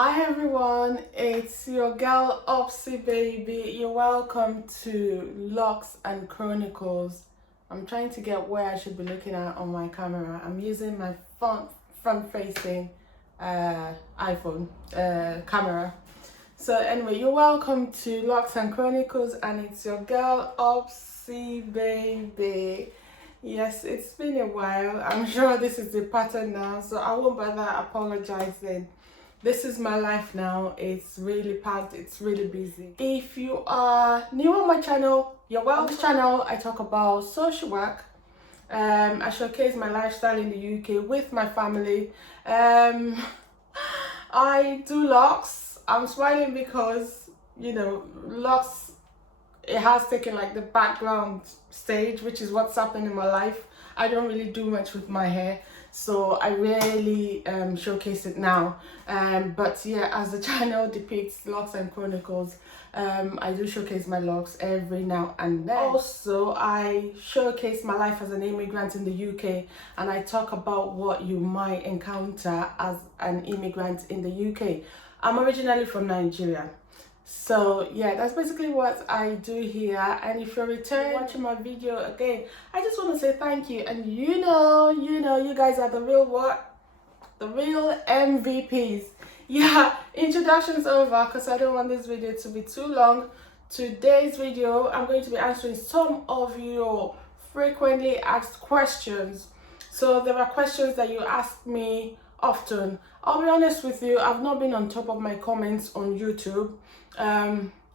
Hi everyone, it's your girl Opsy baby. You're welcome to Locks and Chronicles. I'm trying to get where I should be looking at on my camera. I'm using my front facing iPhone camera. So anyway, you're welcome to Locks and Chronicles, and it's your girl Opsy baby. Yes, it's been a while. I'm sure this is the pattern now, so I won't bother apologizing. This is my life now. It's really packed, it's really busy. If you are new on my channel, you're welcome. On this channel I talk about social work. I showcase my lifestyle in the UK with my family. I do locks. I'm smiling because, you know, locks, it has taken like the background stage, which is what's happening in my life. I don't really do much with my hair, so I rarely showcase it now. But yeah, as the channel depicts Locks and Chronicles, I do showcase my locks every now and then. Also, I showcase my life as an immigrant in the UK, and I talk about what you might encounter as an immigrant in the UK. I'm originally from Nigeria. So yeah, that's basically what I do here. And if you're returning watching my video again, I just want to say thank you. And you know, you guys are the real what? The real MVPs. Yeah, introduction's over because I don't want this video to be too long. Today's video, I'm going to be answering some of your frequently asked questions. So there are questions that you ask me often. I'll be honest with you, I've not been on top of my comments on YouTube.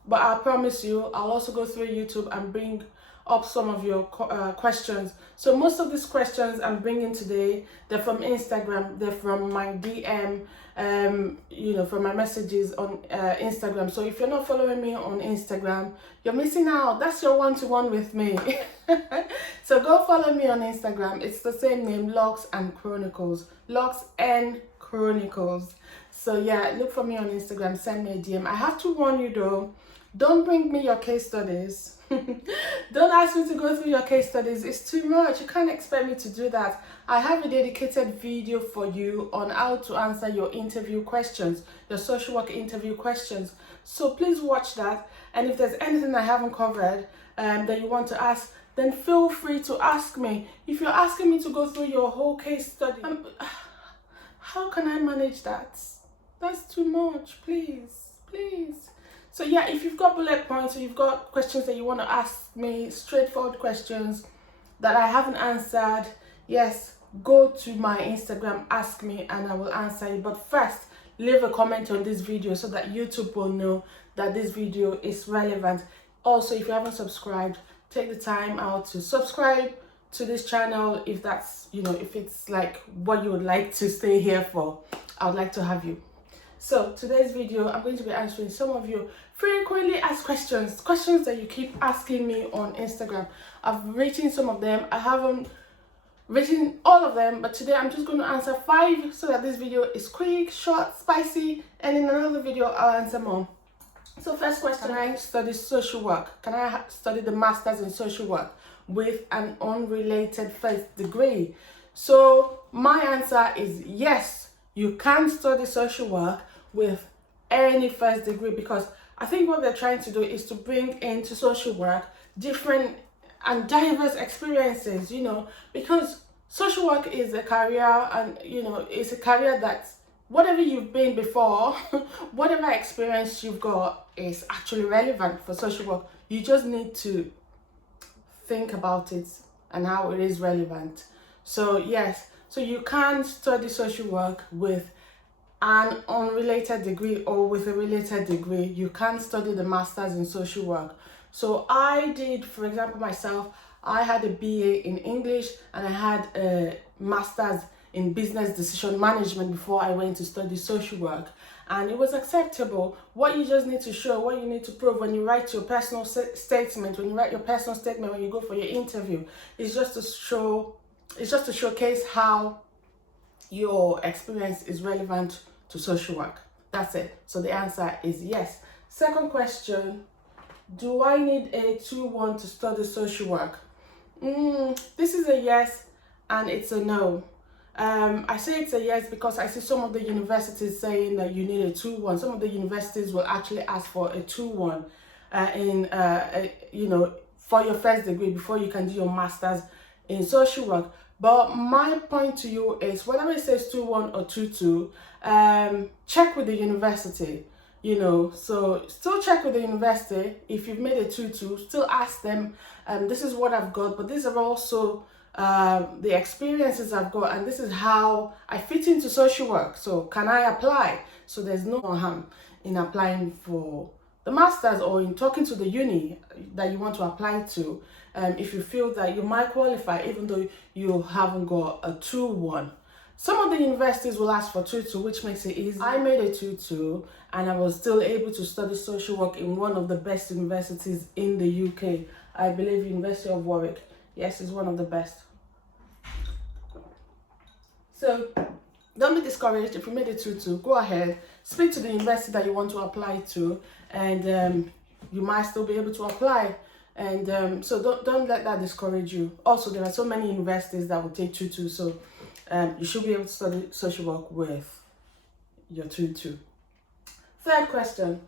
But I promise you, I'll also go through YouTube and bring up some of your questions. So most of these questions I'm bringing today, they're from Instagram, they're from my DM, you know, from my messages on Instagram. So if you're not following me on Instagram, you're missing out. That's your one-to-one with me. So go follow me on Instagram. It's the same name, Locks and Chronicles. Locks and Chronicles. So yeah, look for me on Instagram, send me a DM. I have to warn you though, don't bring me your case studies. Don't ask me to go through your case studies. It's too much. You can't expect me to do that. I have a dedicated video for you on how to answer your interview questions, your social work interview questions. So please watch that. And if there's anything I haven't covered that you want to ask, then feel free to ask me. If you're asking me to go through your whole case study, how can I manage that? That's too much. Please. So yeah, if you've got bullet points or you've got questions that you want to ask me, straightforward questions that I haven't answered, yes, go to my Instagram, ask me, and I will answer you. But first, leave a comment on this video so that YouTube will know that this video is relevant. Also, if you haven't subscribed, take the time out to subscribe to this channel if that's, you know, if it's like what you would like to stay here for. I would like to have you. So today's video, I'm going to be answering some of your frequently asked questions that you keep asking me on Instagram. I've written some of them. I haven't written all of them, but today I'm just going to answer 5 so that this video is quick, short, spicy, and in another video I'll answer more. So first question, can I study social work? Can I study the master's in social work with an unrelated first degree? So my answer is yes, you can study social work with any first degree, because I think what they're trying to do is to bring into social work different and diverse experiences, you know, because social work is a career, and you know, it's a career that whatever you've been before, whatever experience you've got is actually relevant for social work. You just need to think about it and how it is relevant. So yes, so you can study social work with an unrelated degree or with a related degree. You can study the master's in social work. So I did, for example, myself, I had a BA in English and I had a master's in business decision management before I went to study social work, and it was acceptable. What you just need to show, what you need to prove when you write your personal statement, when you go for your interview, is just to showcase how your experience is relevant to social work. That's it. So the answer is yes. Second question, do I need a 2-1 to study social work? This is a yes and it's a no. I say it's a yes because I see some of the universities saying that you need a 2-1. Some of the universities will actually ask for a 2-1 for your first degree before you can do your master's in social work. But my point to you is, whether it says 2-1 or 2-2, check with the university. So still check with the university. If you've made a 2-2, still ask them, this is what I've got, but these are also the experiences I've got, and this is how I fit into social work. So can I apply? So there's no harm in applying for the master's or in talking to the uni that you want to apply to, if you feel that you might qualify, even though you haven't got a 2-1. Some of the universities will ask for 2-2, which makes it easy. I made a 2-2, and I was still able to study social work in one of the best universities in the UK. I believe University of Warwick. Yes, it's one of the best. So don't be discouraged. If you made a 2-2, go ahead, speak to the university that you want to apply to, and you might still be able to apply. And so don't let that discourage you. Also, there are so many universities that will take 2-2, so you should be able to study social work with your 2-2. Third question.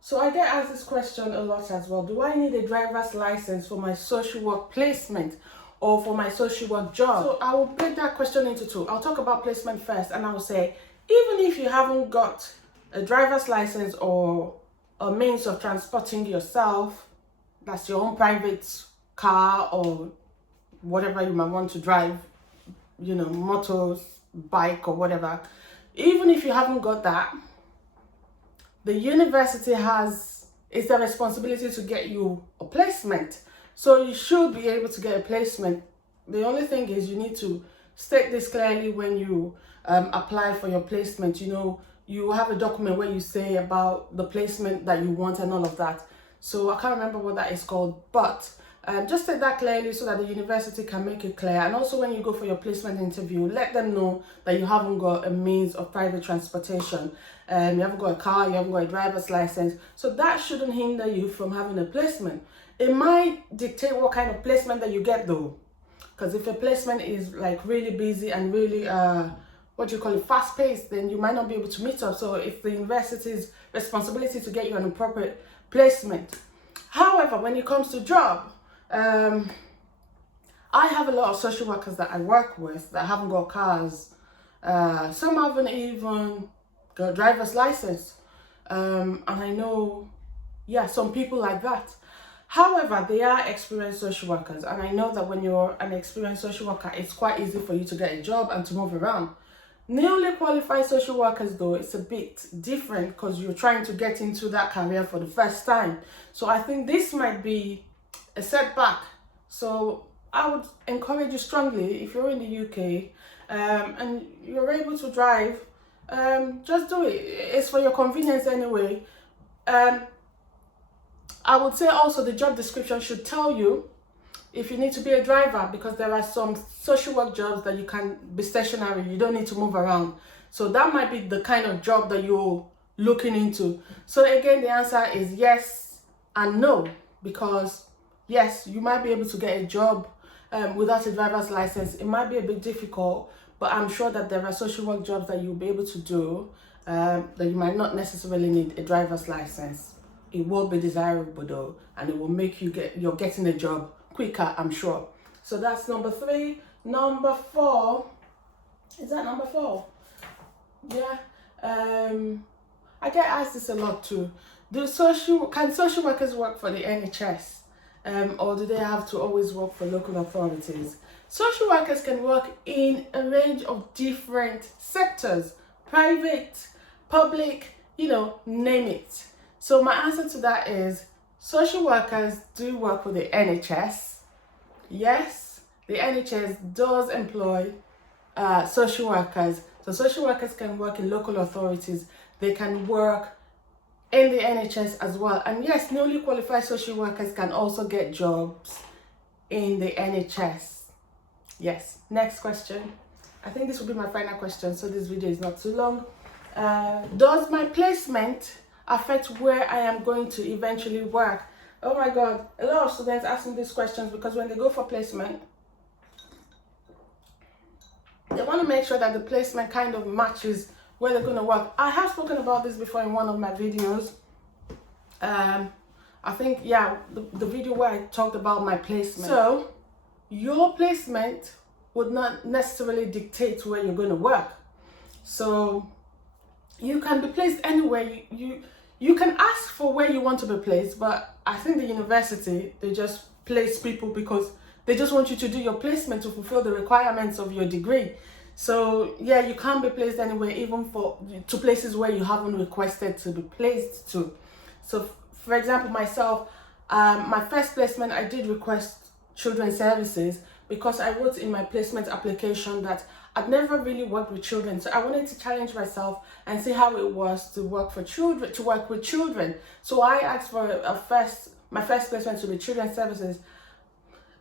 So I get asked this question a lot as well. Do I need a driver's license for my social work placement or for my social work job? So I will break that question into two. I'll talk about placement first, and I will say, even if you haven't got a driver's license or a means of transporting yourself, that's your own private car or whatever you might want to drive, motors, bike or whatever, even if you haven't got that, the university it's their responsibility to get you a placement. So you should be able to get a placement. The only thing is, you need to state this clearly when you apply for your placement. You have a document where you say about the placement that you want and all of that. So I can't remember what that is called, but just state that clearly so that the university can make it clear. And also, when you go for your placement interview, let them know that you haven't got a means of private transportation. You haven't got a car, you haven't got a driver's license. So that shouldn't hinder you from having a placement. It might dictate what kind of placement that you get though. Because if a placement is like really busy and really, fast paced, then you might not be able to meet up. So it's the university's responsibility to get you an appropriate placement. However, when it comes to job, I have a lot of social workers that I work with that haven't got cars. Some haven't even got a driver's license. And I know, some people like that. However, they are experienced social workers. And I know that when you're an experienced social worker, it's quite easy for you to get a job and to move around. Newly qualified social workers, though, it's a bit different because you're trying to get into that career for the first time. So I think this might be a setback. So I would encourage you strongly, if you're in the UK and you're able to drive, just do it. It's for your convenience anyway. I would say also the job description should tell you if you need to be a driver, because there are some social work jobs that you can be stationary, you don't need to move around. So that might be the kind of job that you're looking into. So again, the answer is yes and no, because yes, you might be able to get a job without a driver's license. It might be a bit difficult, but I'm sure that there are social work jobs that you'll be able to do that you might not necessarily need a driver's license. It will be desirable though, and it will make you're getting a job quicker, I'm sure. So that's number 3. Number 4, is that number 4? Yeah. I get asked this a lot too. Can social workers work for the NHS? Or do they have to always work for local authorities? Social workers can work in a range of different sectors, private, public, name it. So my answer to that is, social workers do work with the NHS. Yes, the NHS does employ social workers. So social workers can work in local authorities. They can work in the NHS as well. And yes, newly qualified social workers can also get jobs in the NHS. Yes, next question. I think this will be my final question, so this video is not too long. Does my placement affect where I am going to eventually work? Oh my God, a lot of students ask me these questions because when they go for placement, want to make sure that the placement kind of matches where they're going to work. I have spoken about this before in one of my videos. I think, yeah, the video where I talked about my placement. So your placement would not necessarily dictate where you're going to work. So you can be placed anywhere. You can ask for where you want to be placed, but I think the university, they just place people because they just want you to do your placement to fulfill the requirements of your degree. So yeah, you can't be placed anywhere, even to places where you haven't requested to be placed to. So for example, myself, my first placement, I did request children's services because I wrote in my placement application that I'd never really worked with children. So I wanted to challenge myself and see how it was to work with children. So I asked for my first placement to be children's services.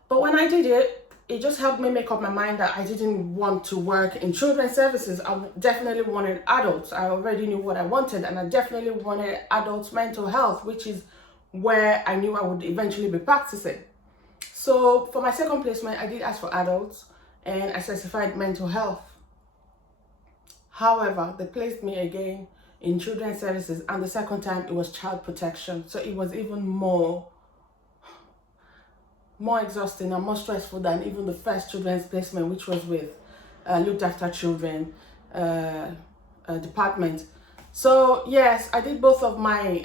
But when I did it, it just helped me make up my mind that I didn't want to work in children's services. I definitely wanted adults. I already knew what I wanted, and I definitely wanted adult mental health, which is where I knew I would eventually be practicing. So for my second placement, I did ask for adults, and I specified mental health. However, they placed me again in children's services, and the second time it was child protection. So it was even more exhausting and more stressful than even the first children's placement, which was with looked after children department. So yes, I did both of my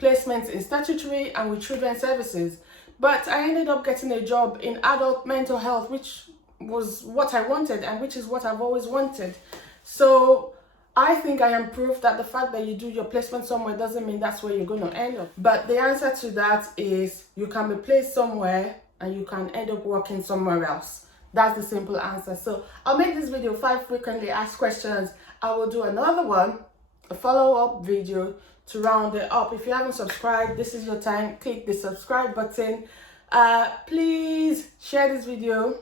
placements in statutory and with children's services, but I ended up getting a job in adult mental health, which was what I wanted and which is what I've always wanted. So I think I am proof that the fact that you do your placement somewhere doesn't mean that's where you're going to end up. But the answer to that is you can be placed somewhere and you can end up working somewhere else. That's the simple answer. So I'll make this video 5 frequently asked questions. I will do another one, a follow-up video to round it up. If you haven't subscribed, this is your time. Click the subscribe button. Please share this video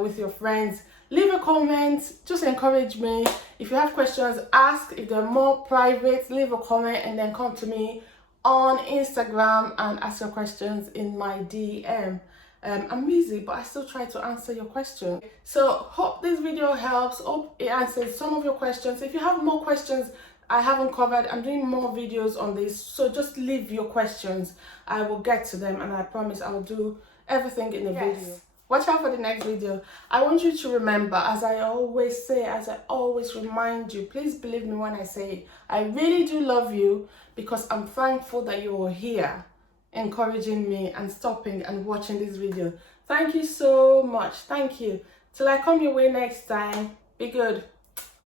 with your friends. Leave a comment, just encourage me. If you have questions, ask. If they're more private, leave a comment and then come to me on Instagram and ask your questions in my DM. I'm busy, but I still try to answer your questions. So hope this video helps. Hope it answers some of your questions. If you have more questions I haven't covered, I'm doing more videos on this. So just leave your questions. I will get to them, and I promise I'll do everything in a video. Watch out for the next video. I want you to remember, as I always say, as I always remind you, please believe me when I say it, I really do love you because I'm thankful that you are here, encouraging me and stopping and watching this video. Thank you so much. Thank you. Till I come your way next time, be good.